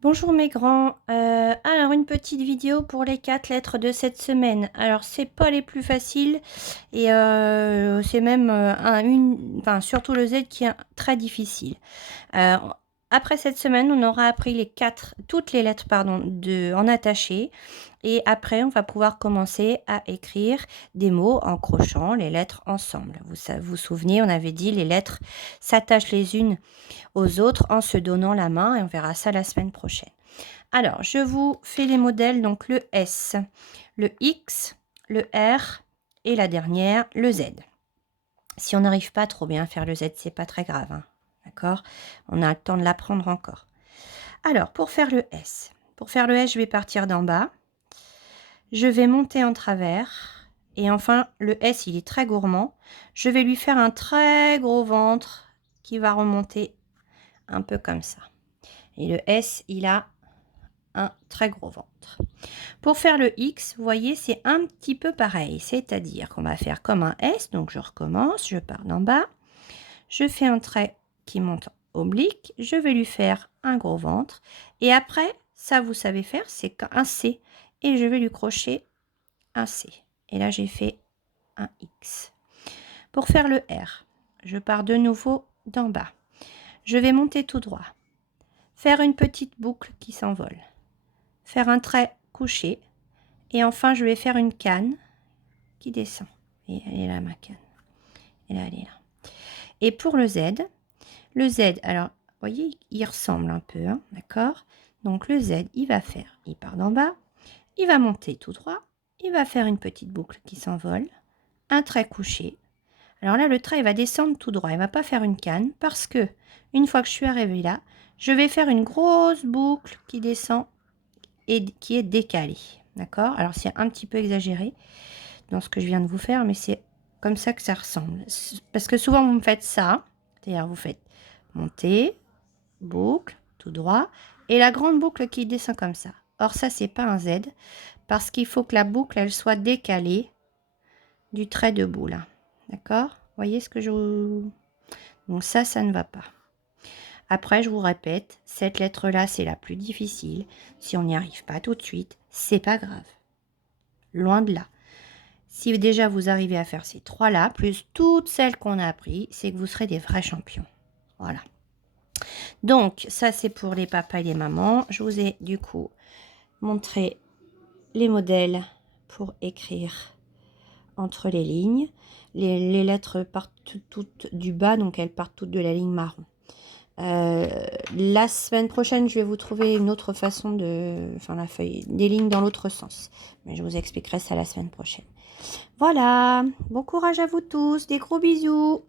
Bonjour mes grands, alors une petite vidéo pour les 4 lettres de cette semaine. Alors c'est pas les plus faciles et c'est même, surtout le Z qui est très difficile. Heu, Après cette semaine, on aura appris toutes les lettres pardon en attaché et après on va pouvoir commencer à écrire des mots en crochant les lettres ensemble. Vous vous souvenez, on avait dit les lettres s'attachent les unes aux autres en se donnant la main et on verra ça la semaine prochaine. Alors, je vous fais les modèles, donc le S, le X, le R et la dernière, le Z. Si on n'arrive pas trop bien à faire le Z, c'est pas très grave, hein, d'accord? On a le temps de l'apprendre encore. Alors, pour faire le S. Pour faire le S, je vais partir d'en bas. Je vais monter en travers. Et enfin, le S, il est très gourmand. Je vais lui faire un très gros ventre qui va remonter un peu comme ça. Et le S, il a un très gros ventre. Pour faire le X, vous voyez, c'est un petit peu pareil. C'est-à-dire qu'on va faire comme un S. Donc, je recommence. Je pars d'en bas. Je fais un trait qui monte oblique. Je vais lui faire un gros ventre. Et après, ça, vous savez faire, c'est un C. Et je vais lui crocher un C. Et là, j'ai fait un X. Pour faire le R, je pars de nouveau d'en bas. Je vais monter tout droit. Faire une petite boucle qui s'envole. Faire un trait couché. Et enfin, je vais faire une canne qui descend. Et elle est là, ma canne. Et là, elle est là. Et pour le Z, alors, vous voyez, il ressemble un peu, hein, d'accord? Donc, le Z, il part d'en bas, il va monter tout droit, il va faire une petite boucle qui s'envole, un trait couché. Alors là, le trait, il va descendre tout droit. Il ne va pas faire une canne parce que, une fois que je suis arrivée là, je vais faire une grosse boucle qui descend et qui est décalée. D'accord? Alors, c'est un petit peu exagéré dans ce que je viens de vous faire, mais c'est comme ça que ça ressemble. Parce que souvent, vous me faites ça. C'est-à-dire, vous faites monter, boucle, tout droit, et la grande boucle qui descend comme ça. Or, ça, c'est pas un Z, parce qu'il faut que la boucle, elle soit décalée du trait debout, là. D'accord? Vous voyez ce que je vous... Donc ça ne va pas. Après, je vous répète, cette lettre-là, c'est la plus difficile. Si on n'y arrive pas tout de suite, c'est pas grave. Loin de là. Si déjà vous arrivez à faire ces trois-là, plus toutes celles qu'on a appris, c'est que vous serez des vrais champions. Voilà. Donc, ça, c'est pour les papas et les mamans. Je vous ai, du coup, montré les modèles pour écrire entre les lignes. Les lettres partent toutes du bas, donc elles partent toutes de la ligne marron. La semaine prochaine, je vais vous trouver une autre façon de... Enfin, la feuille, des lignes dans l'autre sens. Mais je vous expliquerai ça la semaine prochaine. Voilà, bon courage à vous tous, des gros bisous.